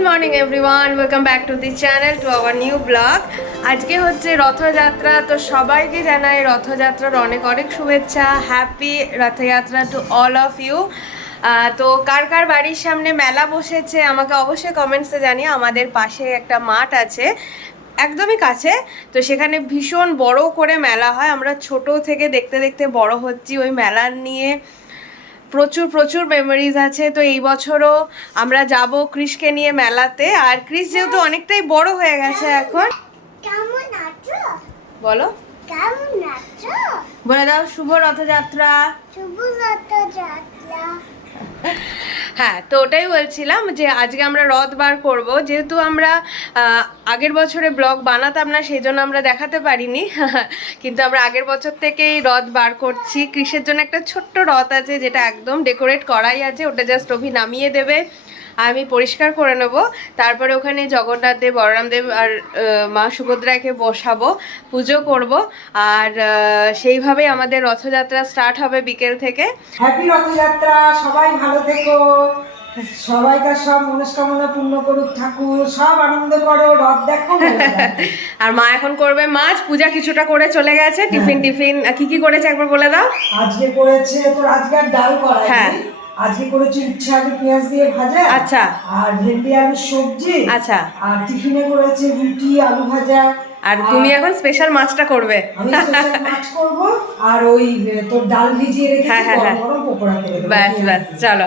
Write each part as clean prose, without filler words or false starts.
Good morning everyone, welcome back to the channel, to our new blog. আজকে হচ্ছে রথযাত্রা, তো সবাইকে জানাই রথযাত্রার অনেক অনেক শুভেচ্ছা। Happy Rathyatra to all of you. তো কার কার বাড়ির সামনে মেলা বসেছে আমাকে অবশ্যই কমেন্টসে জানিয়ে। আমাদের পাশে একটা মাঠ আছে একদমই কাছে, তো সেখানে ভীষণ বড় করে মেলা হয়। আমরা ছোট থেকে দেখতে দেখতে বড় হচ্ছি, ওই মেলা নিয়ে প্রচুর প্রচুর মেমোরিজ আছে। তো এই বছরও আমরা যাব ক্রিশকে নিয়ে মেলাতে। আর ক্রিশ যেহেতু অনেকটাই বড় হয়ে গেছে এখন, কেমন আছো? বলো কেমন আছো? বলে দাও শুভ রথযাত্রা। শুভ রথযাত্রা। হ্যাঁ, তো ওটাই বলছিলাম যে আজকে আমরা রথ বার করব। যেহেতু আমরা আগের বছরে ব্লগ বানাতাম না, সেই জন্য আমরা দেখাতে পারিনি কিন্তু আমরা আগের বছর থেকেই রথ বার করছি। কৃষের জন্য একটা ছোট্ট রথ আছে, যেটা একদম ডেকোরেট করাই আছে, ওটা জাস্ট অভি নামিয়ে দেবে, আমি পরিষ্কার করে নেব। তারপরে ওখানে জগন্নাথ দেব, বলরাম দেব আর মা সুভদ্রাকে বসাবো, পুজো করব। আর সেইভাবেই আমাদের রথযাত্রা স্টার্ট হবে বিকেল থেকে। হ্যাপি রথযাত্রা, সবাই ভালো থেকো, সবাইকার সব মনস্কামনা পূর্ণ করুক ঠাকুর, সব আনন্দ করো, রথ দেখো। আর মা এখন করবে মাছ। পূজা কিছুটা করে চলে গেছে। টিফিন কি করেছে একবার বলে দাও। আজকে করেছে তোর আজকে আর ডাল করা, হ্যাঁ। আজকে করেছে উচ্ছে আলু পেঁয়াজ দিয়ে ভাজা, আচ্ছা। আর ভেন্ডি আলুর সবজি, আচ্ছা। আর টিফিনে করেছে রুটি আলু ভাজা। আর তুমি এখন স্পেশাল মাছটা করবে। আমি স্পেশাল মাছ করব, আর ওই তোর ডাল ভিজিয়ে রেখেছি, গরম গরম পকোড়া করে দেবো। ব্যাস ব্যাস, চলো।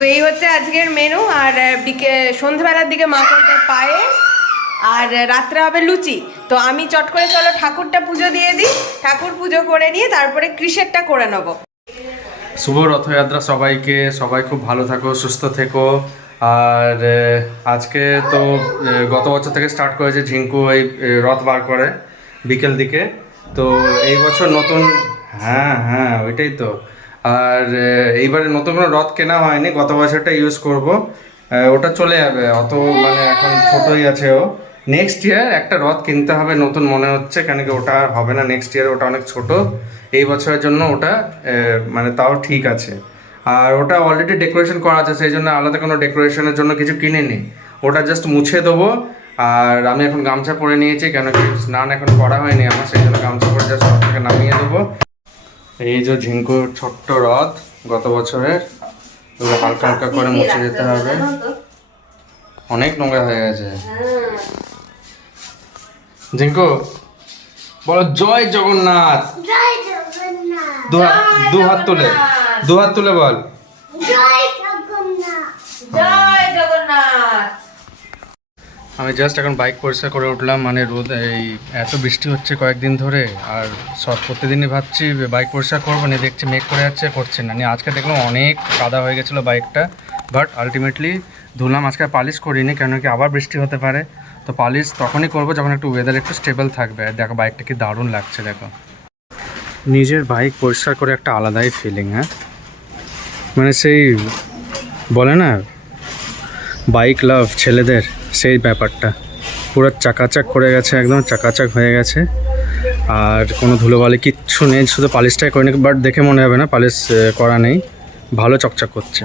তো এই হচ্ছে আজকের মেনু। আর সন্ধ্যাবেলার দিকে মা করবে পায়েস, আর রাত্রে হবে লুচি। তো আমি চট করে চলো ঠাকুরটা পুজো দিয়ে দিই, ঠাকুর পুজো করে নিয়ে তারপরে কৃষেরটা করে নেবো। শুভ রথযাত্রা সবাইকে, সবাই খুব ভালো থাকো, সুস্থ থেকো। আর আজকে তো গত বছর থেকে স্টার্ট করেছে ঝিঙ্কু এই রথ বার করে বিকেল দিকে। তো এই বছর নতুন, হ্যাঁ হ্যাঁ ওইটাই তো। আর এইবারে নতুন কোনো রথ কেনা হয়নি, গত বছরটা ইউজ করব। ওটা চলে যাবে, অত মানে এখন ছোটোই আছে ও। নেক্সট ইয়ার একটা রথ কিনতে হবে নতুন মনে হচ্ছে, কেন কি ওটা আর হবে না নেক্সট ইয়ার, ওটা অনেক ছোট। এই বছরের জন্য ওটা মানে তাও ঠিক আছে। আর ওটা অলরেডি ডেকোরেশন করা আছে, সেই জন্য আলাদা কোনো ডেকোরেশনের জন্য কিছু কিনিনি। ওটা জাস্ট মুছে দেবো। আর আমি এখন গামছা পরে নিয়েছি, কেন কি স্নান এখন করা হয়নি আমার, সেই জন্য গামছা পরে জাস্ট থেকে নামিয়ে দেবো। এই যে ঝিঙ্কুর ছোট্ট রথ গত বছরের, ওগুলো হালকা হালকা করে মুছে যেতে হবে, অনেক নোংরা হয়ে গেছে। ঝিঙ্কু বলো জয় জগন্নাথ। জয় জগন্নাথ। দু হাত তুলে বল জয় জগন্নাথ। জয় জগন্নাথ। আমি জাস্ট এখন বাইক পরিষ্কার করে উঠলাম, মানে রোদ এই এত বৃষ্টি হচ্ছে কয়েকদিন ধরে। আর সব প্রতিদিনই ভাবছি বাইক পরিষ্কার করবো, নিয়ে দেখছি মেঘ করে যাচ্ছে, করছে না। নিয়ে আজকে দেখলাম অনেক কাদা হয়ে গেছিলো বাইকটা, বাট আলটিমেটলি ধুলাম। আজকে পালিশ করিনি, কেন কি আবার বৃষ্টি হতে পারে। তো পালিশ তখনই করবো যখন একটু ওয়েদার একটু স্টেবল থাকবে। আর দেখো বাইকটা কি দারুণ লাগছে, দেখো। নিজের বাইক পরিষ্কার করে একটা আলাদাই ফিলিং, হ্যাঁ, মানে সেই বলে না বাইক লাভ ছেলেদের, সেই ব্যাপারটা। পুরো চাকাচাক করে গেছে, একদম চাকাচাক হয়ে গেছে। আর কোনো ধুলোবালি কিচ্ছু নেই, শুধু পালিশটাই করিনি, বাট দেখে মনে হবে না পালিশ করা নেই, ভালো চকচক করছে।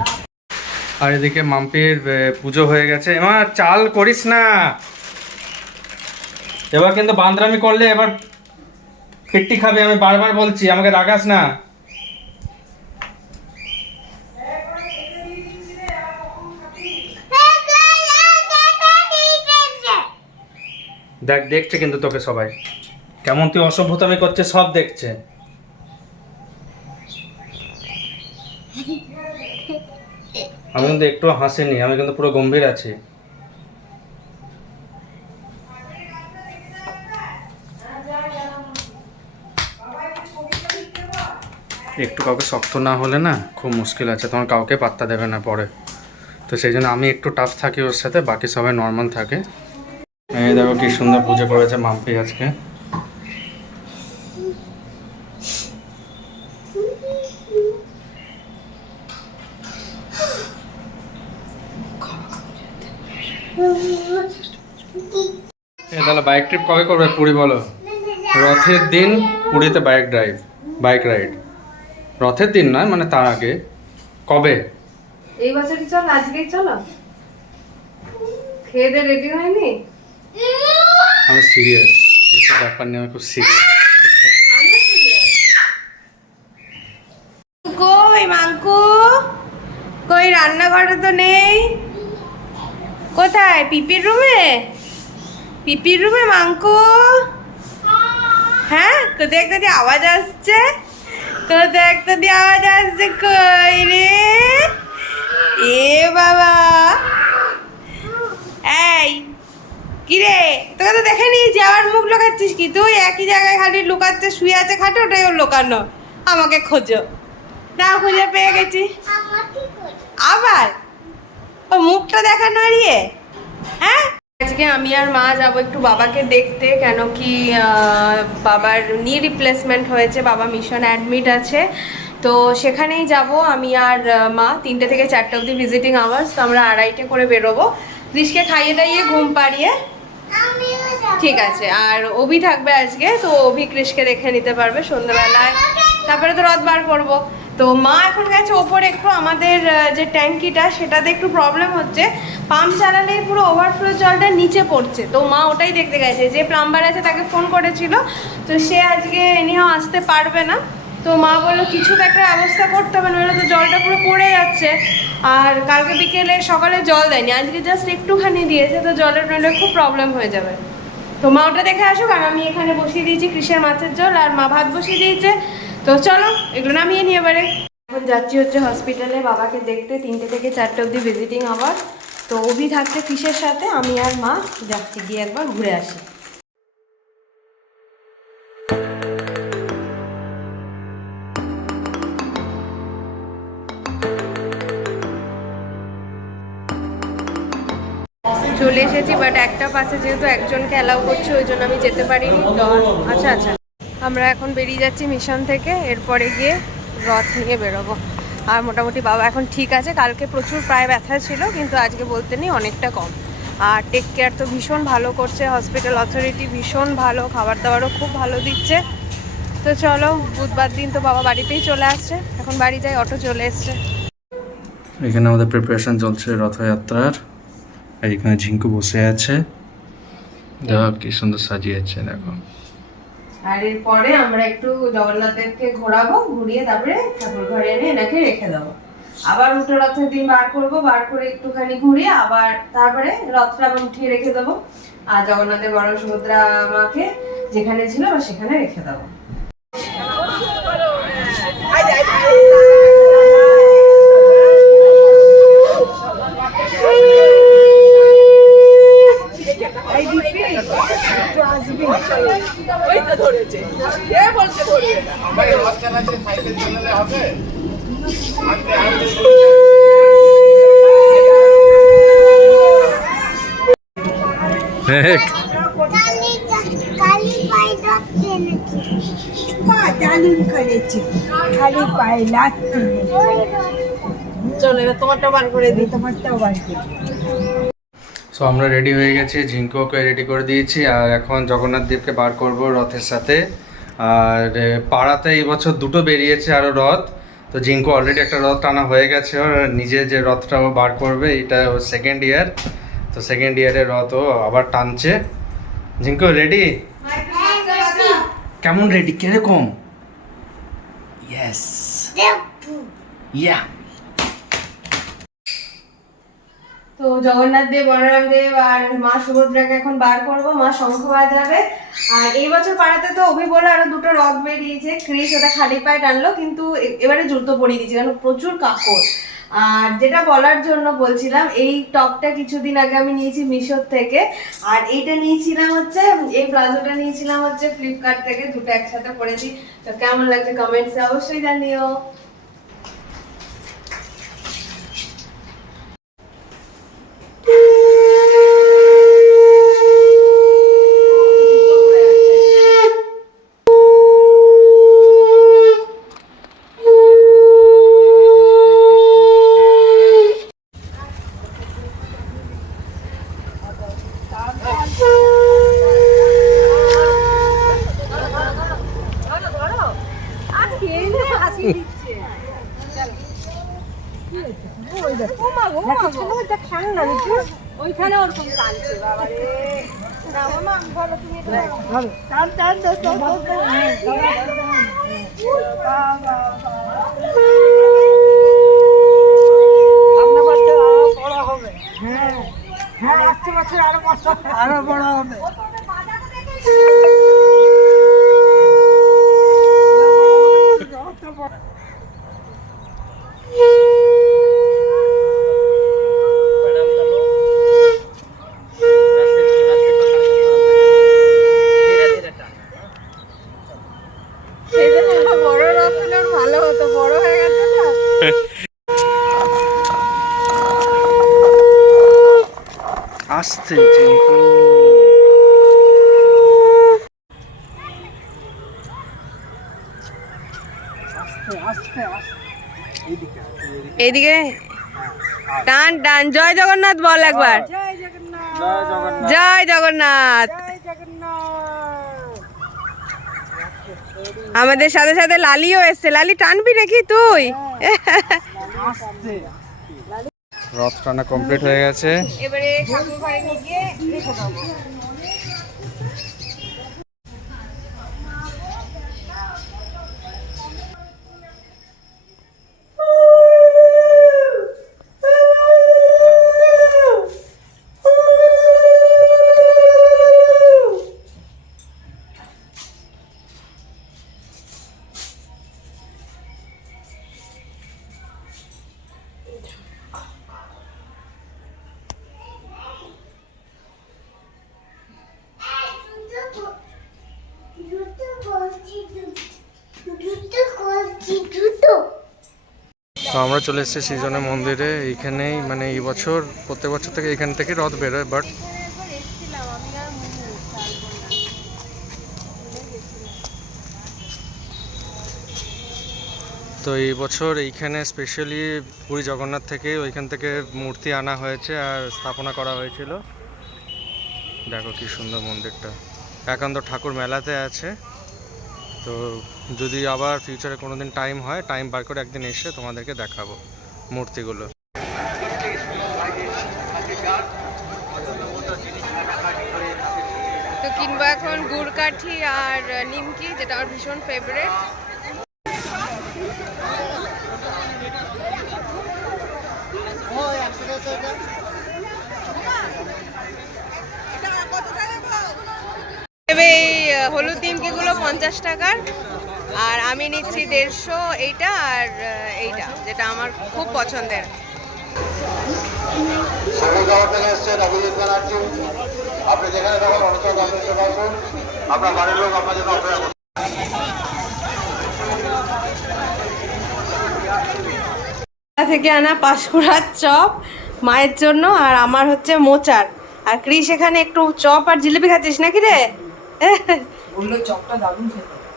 আর এদিকে মাম্পির পুজো হয়ে গেছে। এবার চাল করিস না, এবার কিন্তু বান্দরামি করলে এবার পেট্টি খাবে, আমি বারবার বলছি, আমাকে রাগাস না। দেখ দেখছে কিন্তু তোকে সবাই, কেমন তুই অসভ্যতামি করছে, সব দেখছে। আমি কিন্তু একটু হাসিনি, আমি কিন্তু পুরো গম্ভীর আছি। একটু কাউকে শক্ত না হলে না খুব মুশকিল আছে, তখন কাউকে পাত্তা দেবে না পরে। তো সেই জন্য আমি একটু টাফ থাকি ওর সাথে, বাকি সবাই নর্মাল থাকে। এই দেখো কি সুন্দর পুজো করেছে মাম্পি আজকে। তাহলে বাইক ট্রিপ কবে করবে পুরী বলো? রথের দিন পুরীতে বাইক রাইড। রথের দিন নয়, মানে তার আগে। কবে? এই বছরই চল, আজকেই চলো। খেয়ে দিয়ে রেডি হয়নি? আমি সিরিয়াস, এসব ব্যাপার নিয়ে আমি খুব সিরিয়াস। কই মাঙ্কু? কই রান্নাঘরে তো নেই। কোথায়? পিপির রুমে? পিপির রুমে মাঙ্কু? হ্যাঁ, কোথায় একটা দিয়ে আওয়াজ আসছে, কোথায় একটা দিয়ে আওয়াজ আসছে। কই রে? এ বাবা, এই কি রে, তোকে তো দেখে নিয়েছি, আবার মুখ লুকাচ্ছিস কি তুই? একই জায়গায় খালি লুকাচ্ছে, শুয়ে আছে খাটে, ওটাই ওর লুকানো। আমাকে খোঁজো না, খুঁজে পেয়ে গেছি। আমাকে করে আবার ও মুখটা দেখানো এড়িয়ে, হ্যাঁ। আজকে আমি আর মা যাব একটু বাবাকে দেখতে, কেন কি বাবার নি রিপ্লেসমেন্ট হয়েছে, বাবা মিশন অ্যাডমিট আছে, তো সেখানেই যাব আমি আর মা। 3টে থেকে 4টে অবধি ভিজিটিং আওয়ার্স, তো আমরা 2:30 করে বেরোবো। ঋষকে খাইয়ে দাইয়ে ঘুম পাড়িয়ে, আমিও যাব। ঠিক আছে। আর অভি থাকবে আজকে, তো অভি কৃষকে দেখে নিতে পারবে সন্ধ্যাবেলায়, তারপরে তো রথ বার করবো। তো মা এখন গেছে ওপরে একটু, আমাদের যে ট্যাঙ্কিটা সেটাতে একটু প্রবলেম হচ্ছে, পাম্প চালালেই পুরো ওভারফ্লো জলটা নিচে পড়ছে, তো মা ওটাই দেখতে গেছে। যে প্লাম্বার আছে তাকে ফোন করেছিল, তো সে আজকে এনিহাও আসতে পারবে না। তো মা বললো কিছু তো একটা ব্যবস্থা করতে হবে, নইলে তো জলটা পুরো পড়ে যাচ্ছে। আর কালকে বিকেলে সকালে জল দেয়নি, আজকে জাস্ট একটুখানি দিয়েছে, তো জলের নইলে খুব প্রবলেম হয়ে যাবে। তো মা ওটা দেখে আসুক, আর আমি এখানে বসিয়ে দিয়েছি কৃষের মাছের ঝোল, আর মা ভাত বসিয়ে দিয়েছে। তো চলো এগুলো নামিয়ে নিয়ে এবারে। এখন যাচ্ছি হচ্ছে হসপিটালে বাবাকে দেখতে, 3টে থেকে 4টে অবধি ভিজিটিং আওয়ার। তো অভি থাকছে কৃষের সাথে, আমি আর মা যাচ্ছি, গিয়ে একবার ঘুরে আসি। চলে এসেছি, বাট একটা পাশে যেহেতু একজনকে অ্যালাউ করছে, ওই জন্য আমি যেতে পারিনি। তো আচ্ছা আচ্ছা, আমরা এখন বেরিয়ে যাচ্ছি মিশন থেকে, এরপরে গিয়ে রথ নিয়ে বেরোবো। আর মোটামুটি বাবা এখন ঠিক আছে, কালকে প্রচুর প্রায় ব্যথা ছিল, কিন্তু আজকে বলতে নেই, অনেকটা কম। আর টেক কেয়ার তো ভীষণ ভালো করছে হসপিটাল অথরিটি, ভীষণ ভালো, খাবার দাবারও খুব ভালো দিচ্ছে। তো চলো, বুধবার দিন তো বাবা বাড়িতেই চলে আসছে, এখন বাড়ি যাই, অটো চলে এসছে। এখানে আমাদের প্রিপারেশন চলছে রথযাত্রার, আর এখানে ঝিঙ্কু বসে আছে, দেখো কি সুন্দর সাজিয়েছে, দেখো। আর এরপরে আমরা একটু জগন্নাথ দেবকে ঘোরাবো, ঘুরিয়ে তারপরে ঠাকুর ঘরে এনে এনাকে রেখে দেবো। আবার উল্টো রথের দিন বার করবো, বার করে একটুখানি ঘুরিয়ে আবার তারপরে রথটা আবার উঠিয়ে রেখে দেবো। আর জগন্নাথের বড় সুভদ্রা মাকে যেখানে ছিল বা সেখানে রেখে দেবো। কালি কালি পায়দা এনেছি। মা দারুণ করেছে, খালি পায়ে লাগছে। চলো এবার তোমারটা বার করে দিই। তোমারটাও বার করে। সো আমরা রেডি হয়ে গেছি, ঝিঙ্কুকে রেডি করে দিয়েছি, আর এখন জগন্নাথ দেবকে বার করব রথের সাথে। আর পাড়াতে এই বছর 2টো বেরিয়েছে আরও রথ, তো ঝিঙ্কু অলরেডি একটা রথ টানা হয়ে গেছে, ওর নিজে যে রথটা ও বার করবে, এটা ওর 2nd ইয়ার, তো 2nd ইয়ারের রথ ও আবার টানছে। ঝিঙ্কু রেডি? কেমন রেডি, কিরকম? ইয়েস, ইয়া। তো জগন্নাথ দেব, বলরাম দেব আর মা সুভদ্রাকে এখন বার করবো, মা শঙ্খ বাজাবে। আর এই বছর পাড়াতে তো অভি বলে আরো 2টো রথ বেরিয়েছে, ক্রিস ওটা খালি পায়ে টানলো, কিন্তু এবারে জুতো পরিয়ে দিয়েছে, কারণ প্রচুর কাপড়। আর যেটা বলার জন্য বলছিলাম, এই টপটা কিছুদিন আগে আমি নিয়েছি মিশোর থেকে, আর এইটা নিয়েছিলাম হচ্ছে, এই প্লাজোটা নিয়েছিলাম হচ্ছে ফ্লিপকার্ট থেকে, দুটো একসাথে পরেছি। তো কেমন লাগছে কমেন্টসে অবশ্যই জানিও। ওইখানে ওরকম কাঁদছে বাবা রে। না মামা বলো তুমি হ্যাঁ আসছে বছর আরো বড় হবে। বড় রথ হলে ওর ভালো হতো, বড় হয়ে গেছে না। আসছে ঝিঙ্কু। এইদিকে টান টান। জয় জগন্নাথ বল একবার। জয় জগন্নাথ। আমাদের সাথে সাথে লালিও এসছে। লালি টানবি নাকি তুই? রথ টানা কমপ্লিট হয়ে গেছে। এবারে ঠাকুর ঘরে নিয়ে গিয়ে রেখে দেবো। তো আমরা চলে এসেছি সৃজনের মন্দিরে। এইখানেই মানে এই বছর প্রত্যেক বছর থেকে এখান থেকে রথ বেরোয়, বাট তো এই বছর এইখানে স্পেশালি পুরী জগন্নাথ থেকে ওইখান থেকে মূর্তি আনা হয়েছে আর স্থাপনা করা হয়েছিল। দেখো কি সুন্দর মন্দিরটা। এখন তো ঠাকুর মেলাতে আছে, তো যদি আবার ফিউচারে কোনো দিন টাইম হয়, টাইম বার করে একদিন এসে তোমাদেরকে দেখাবো মূর্তিগুলো। তো কিনবো এখন গুড় কাঠি আর নিমকি, যেটা আমার ভীষণ ফেভারিট। এই হলুদ নিমকিগুলো 50 টাকার, আর আমি নিচ্ছি 150 এইটা, আর এইটা যেটা আমার খুব পছন্দের। আপনি যেখানে তখন অনুষ্ঠান আপনার বাড়ির লোক আপনার জন্য অপেক্ষা করছে। থেকে আনা পাঁশকুড়ার চপ মায়ের জন্য, আর আমার হচ্ছে মোচার। আর ক্রিস এখানে একটু চপ আর জিলিপি খাচ্ছিস নাকি রে?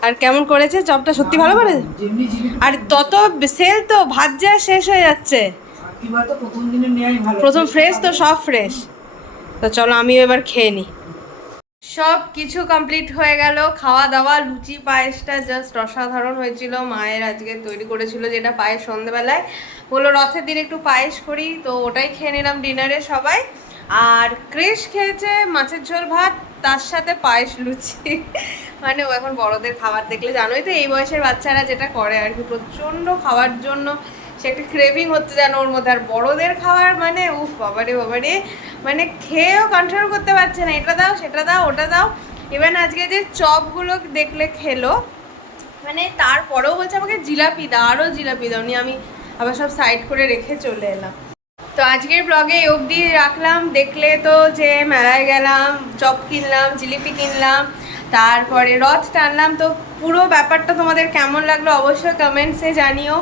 আর কেমন করেছে চপটা? সত্যি ভালো করে। আর তত সেল তো ভাত যা শেষ হয়ে যাচ্ছে। প্রথম ফ্রেশ তো, সব ফ্রেশ। তো চলো আমিও এবার খেয়ে নিই। সব কিছু কমপ্লিট হয়ে গেল, খাওয়া দাওয়া। লুচি পায়েসটা জাস্ট অসাধারণ হয়েছিল। মায়ের আজকে তৈরি করেছিল যেটা পায়েস সন্ধ্যেবেলায়। বললো রথের দিন একটু পায়েস করি, তো ওটাই খেয়ে নিলাম ডিনারে সবাই। আর ক্রিস খেয়েছে মাছের ঝোল ভাত, তার সাথে পায়েস লুচি। মানে ও এখন বড়দের খাবার দেখলে জানোই তো এই বয়সের বাচ্চারা যেটা করে আর কি, প্রচণ্ড খাওয়ার জন্য সে একটা ক্রেভিং হচ্ছে যেন ওর মধ্যে। আর বড়দের খাবার মানে উফ বাবারে বাবারে, মানে খেয়েও কন্ট্রোল করতে পারছে না, এটা দাও সেটা দাও ওটা দাও। ইভেন আজকে যে চপগুলো দেখলে খেলো, মানে তারপরেও বলছে আমাকে জিলাপি দাও, আরও জিলাপি দাও নি। আমি আবার সব সাইড করে রেখে চলে এলাম। তো আজকের ব্লগে এই অবধি রাখলাম। দেখলে তো যে মেলায় গেলাম, চপ কিনলাম, জিলিপি কিনলাম, তারপরে রথ টানলাম। তো পুরো ব্যাপারটা তোমাদের কেমন লাগলো অবশ্যই কমেন্টসে জানিও।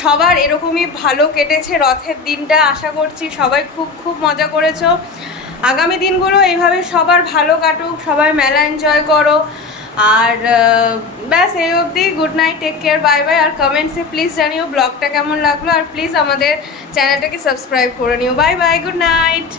সবার এরকমই ভালো কেটেছে রথের দিনটা, আশা করছি সবাই খুব খুব মজা করেছো। আগামী দিনগুলো এইভাবে সবার ভালো কাটুক, সবাই মেলা এনজয় করো। আর ব্যাস এই অবধি। Good night, take care, bye bye. আর কমেন্টসে প্লিজ জানিও ব্লগটা কেমন লাগলো, আর প্লিজ আমাদের চ্যানেলটাকে সাবস্ক্রাইব করে নিও। Bye bye, good night.